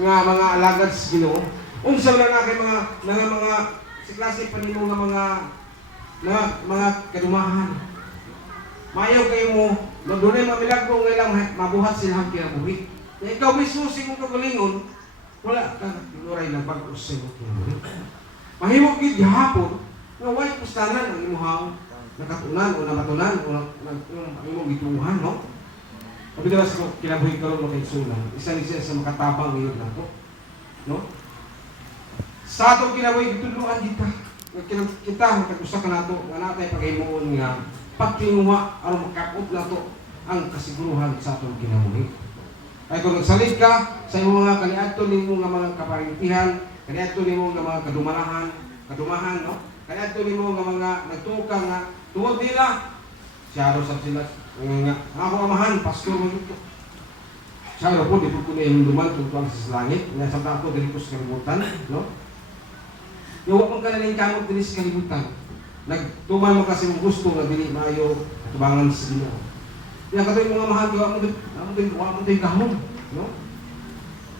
nga mga alagad sa Ginoo. Unsa lang na kay mga si klase pa nimo nga mga kadumahan. Mayo kayo mo, dunay mamilagro nga lang mabuhat sila ang kinabuhi. Ikaw mismo sa imong kagalingon, wala ka tinuray na pag-us sa imong kinabuhi. Mahimo gid gihapon nga way pustanan ang imong nakatunan o namatunan o imong gituhan, no? Sabi nila sa kinabuhi karon mo kay sunan, isa ni siya sa makatabang ngayon nato, no? Sa atong kinabuhi gituluan kita makag-usa ka nato nga natay paghimuon nga pagtinguha aron makakot nato ang kasiguruhan sa atong kinabuhi. Ay kung nagsalig ka sa imong mga kaniadto nimo nga mga kaparintihan, kaniadto nimo nga mga kadumahan, no? Kaniadto nimo nga mga nagtuka nga tuod nila siya ro sa sila nga ako amahan pastor mo dito. Siya ro po di po kuno duman tungkol sa langit nga sa tapo diri ko sa kalibutan, no? Yo man ka ning kamot diri sa kalibutan. Nagtuman mo kasi mong gusto nga dili maayo tubangan sa Ginoo. Ya katoy mga mahal mo din kahon, no?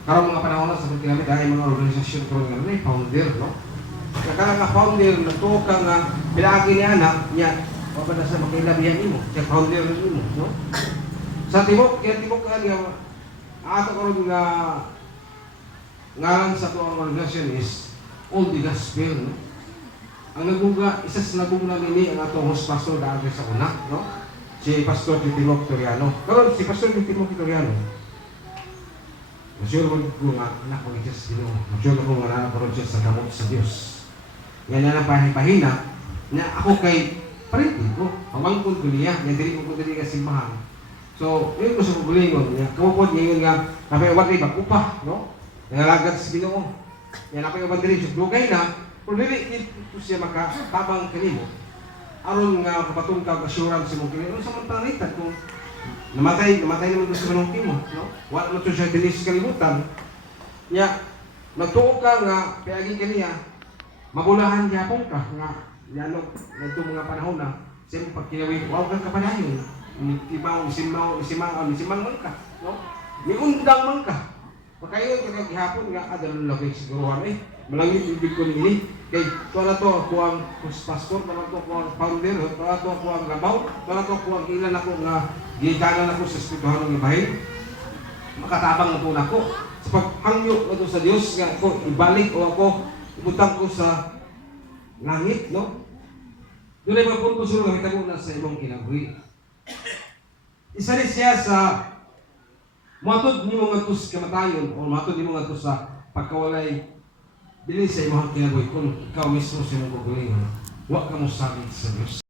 Karon mga panahon na sa pagkinamit dahil mga organisasyon karon nga may founder, no? Kaya nga founder natuka nga bilagi ni anak niya o ba na sa makilabihan nimo, siya founder nimo, no? Sa tibok nga ato karon nga ngalan sa tuwang organisasyon is all the gospel, no? Ang naguga, isa sa naguga nini ang atong host pastor dahil sa una, no? Si Pastor Timo Toriano. Karon si Pastor Timo Toriano. Masyo ko nga anak ko ni Diyos Ginoo. Masyo ko nga anak ko siya sa kamot sa Dios. Yan na pahina na ako kay parenti ko. Pamangkon ko niya, yan diri ko diri ka simbahan. So, yun ko sa kugulingon niya. Kamupod niya nga napay ubat rin magupah, no? Nangalagad sa Ginoo. Yan napay ubat rin sa dugay na. Kung dili ito siya makatabang kanimo. Aron nga kapatong ka assurance mo kini sa man panitan kung namatay naman sa manungki mo, no? Wala mo to siya dili sa kalibutan. Nya nagtuo ka nga piagi kaniya mabulahan gyapon ka nga yano ngadto mga panahon na sim pagkinawi wow ka kapanayon tibaw simang man ka, no? Miundang man ka. Pagkayon ka gihapon nga adal lagi siguro malangit ibig ko ni kay tuwa to ako ang pastor, tuwa to ako ang founder, tuwa to ako ang labaw, tuwa to ako ang ilan ako nga gitanan ako sa espirituhan ng ibahin. Makatabang na po na ako. Sa paghangyo ko sa Diyos nga ako ibalik o ako ibutang ko sa langit, no? Doon ay magpunto sila nga hitabo na sa imong kinabuhi. Isa rin siya sa matod ni mo nga ito sa kamatayon o matod ni mo nga ito sa pagkawalay dili sa imong kinabuhi kung ikaw mismo sa imong gugulingon, wa ka mo sabit sa Diyos.